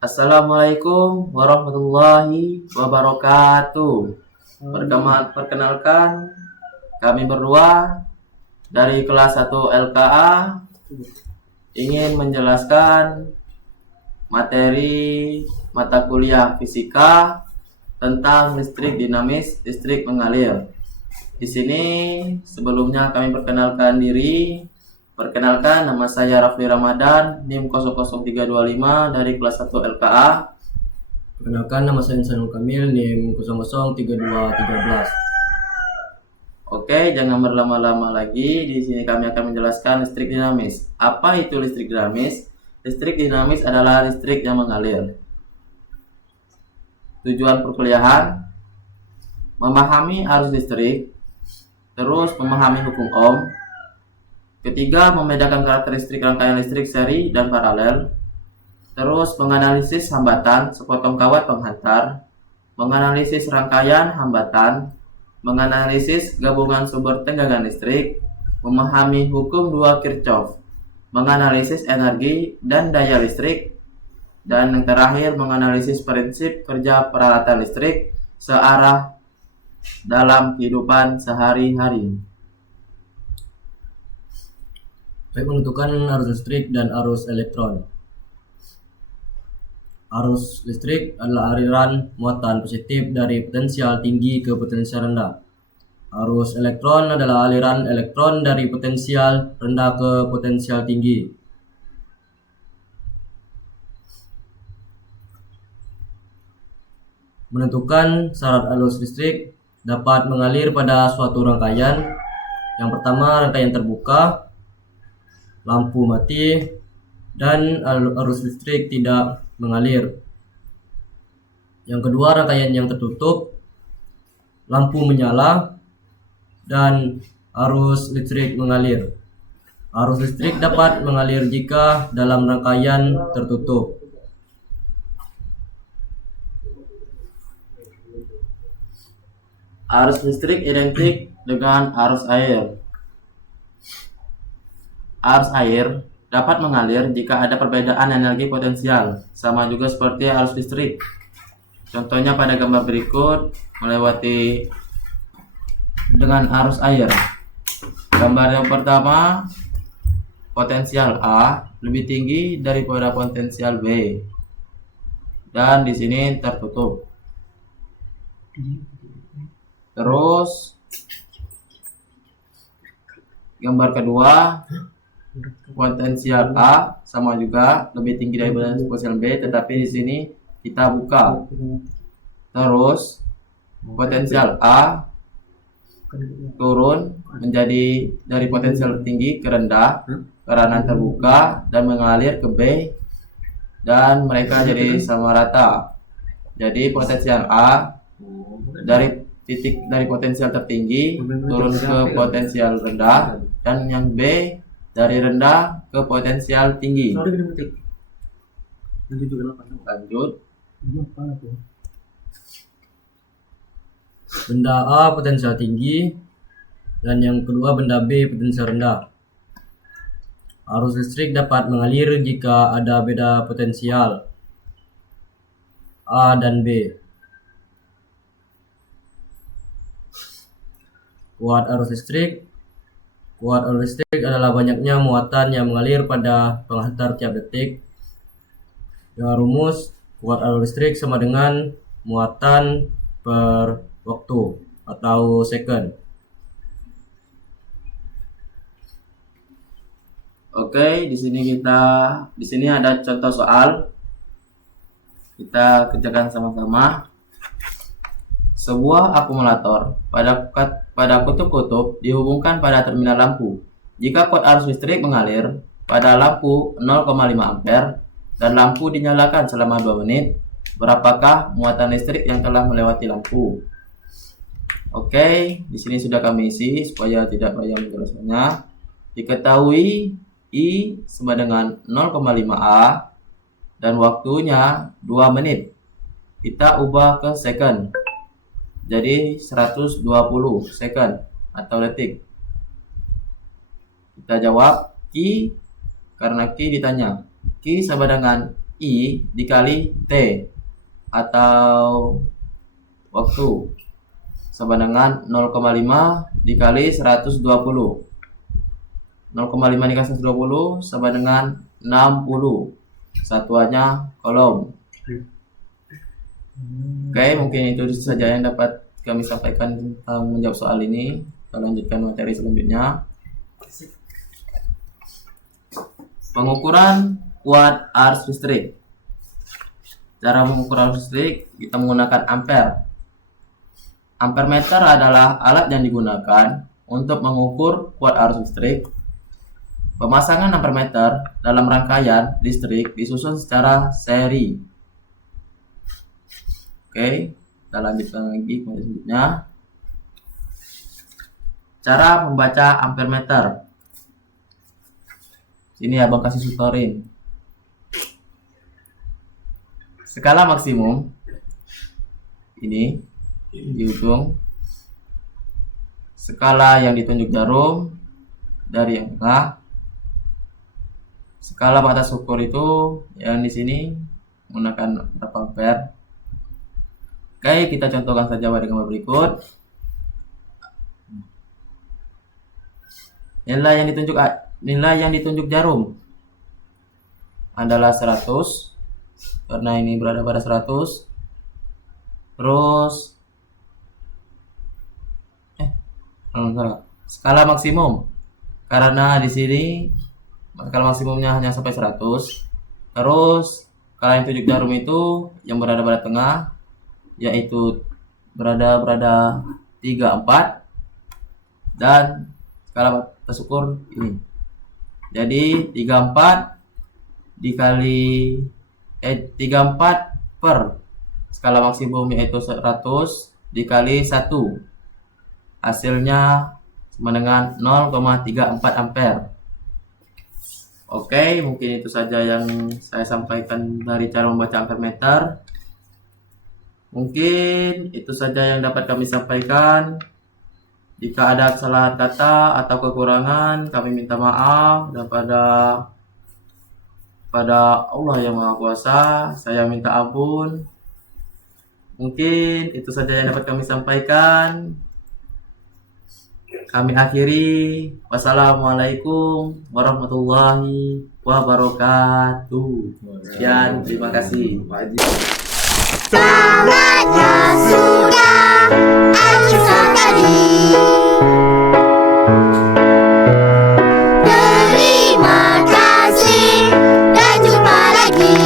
Assalamualaikum warahmatullahi wabarakatuh. Perkenalkan, kami berdua dari kelas 1 LKA ingin menjelaskan materi mata kuliah fisika tentang listrik dinamis, listrik mengalir. Di sini sebelumnya kami perkenalkan diri. Perkenalkan, nama saya Rafli Ramadan, NIM 00325 dari kelas 1 LKA. Perkenalkan, nama saya Insanul Kamil, NIM 003213. Oke, jangan berlama-lama lagi. Di sini kami akan menjelaskan listrik dinamis. Apa itu listrik dinamis? Listrik dinamis adalah listrik yang mengalir. Tujuan perkuliahan: memahami arus listrik, terus memahami hukum Ohm. Ketiga, membedakan karakteristik rangkaian listrik seri dan paralel. Terus menganalisis hambatan sepotong kawat penghantar, menganalisis rangkaian hambatan, menganalisis gabungan sumber tegangan listrik, memahami hukum 2 Kirchhoff, menganalisis energi dan daya listrik, dan yang terakhir menganalisis prinsip kerja peralatan listrik searah dalam kehidupan sehari-hari. Baik, menentukan arus listrik dan arus elektron. Arus listrik adalah aliran muatan positif dari potensial tinggi ke potensial rendah. Arus elektron adalah aliran elektron dari potensial rendah ke potensial tinggi. Menentukan syarat arus listrik dapat mengalir pada suatu rangkaian. Yang pertama, rangkaian terbuka, lampu mati, dan arus listrik tidak mengalir. Yang kedua, rangkaian yang tertutup, lampu menyala, dan arus listrik mengalir. Arus listrik dapat mengalir jika dalam rangkaian tertutup. Arus listrik identik dengan arus air. Arus air dapat mengalir jika ada perbedaan energi potensial, sama juga seperti arus listrik. Contohnya pada gambar berikut melewati dengan arus air. Gambar yang pertama, potensial A lebih tinggi daripada potensial B, dan di sini tertutup. Terus gambar kedua, potensial A sama juga lebih tinggi daripada potensial B, tetapi di sini kita buka. Terus potensial A turun menjadi dari potensial tinggi ke rendah karena terbuka dan mengalir ke B, dan mereka jadi sama rata. Jadi potensial A dari potensial tertinggi turun ke potensial rendah, dan yang B dari rendah ke potensial tinggi. Lanjut. Benda A potensial tinggi, dan yang kedua benda B potensial rendah. Arus listrik dapat mengalir jika ada beda potensial A dan B. Kuat arus listrik. Kuat arus listrik adalah banyaknya muatan yang mengalir pada penghantar tiap detik. Dengan rumus, kuat arus listrik sama dengan muatan per waktu atau second. Oke, di sini ada contoh soal. Kita kerjakan sama-sama. Sebuah akumulator pada kutub-kutub dihubungkan pada terminal lampu. Jika kuat arus listrik mengalir pada lampu 0,5 ampere dan lampu dinyalakan selama 2 menit, berapakah muatan listrik yang telah melewati lampu? Oke, di sini sudah kami isi supaya tidak banyak menjelaskannya. Diketahui I sama dengan 0,5 A dan waktunya 2 menit. Kita ubah ke second. Jadi 120 second atau detik. Kita jawab Q karena Q ditanya. Q sama dengan I dikali T atau waktu sama dengan 0,5 dikali 120. 0,5 dikali 120 sama dengan 60. Satuannya kolom. Oke, mungkin itu saja yang dapat kami sampaikan tentang menjawab soal ini. Kita lanjutkan materi selanjutnya. Pengukuran kuat arus listrik. Cara mengukur arus listrik kita menggunakan ampere. Ampermeter adalah alat yang digunakan untuk mengukur kuat arus listrik. Pemasangan ampermeter dalam rangkaian listrik disusun secara seri. Oke, kita lanjutkan lagi ke selanjutnya. Cara membaca ampermeter. Sini abang kasih tutorin. Skala maksimum ini di ujung. Skala yang ditunjuk jarum dari yang tengah. Skala batas ukur itu yang di sini menggunakan berapa ampere. Oke, kita contohkan saja pada gambar berikut. Nilai yang ditunjuk jarum adalah 100 karena ini berada pada 100. Terus skala maksimum karena di sini skala maksimumnya hanya sampai 100. Terus skala yang ditunjuk jarum itu yang berada pada tengah, yaitu berada 34, dan skala batas ukur ini. Jadi 34 dikali 34 per skala maksimum yaitu 100 dikali 1. Hasilnya sama dengan 0,34 ampere. Oke, mungkin itu saja yang saya sampaikan dari cara membaca ampermeter. Mungkin itu saja yang dapat kami sampaikan. Jika ada kesalahan kata atau kekurangan, kami minta maaf, dan pada Allah yang Maha Kuasa saya minta ampun. Mungkin itu saja yang dapat kami sampaikan. Kami akhiri. Wassalamualaikum warahmatullahi wabarakatuh. Sekian, terima kasih. Tamatnya sudah acuan tadi. Terima kasih dan jumpa lagi.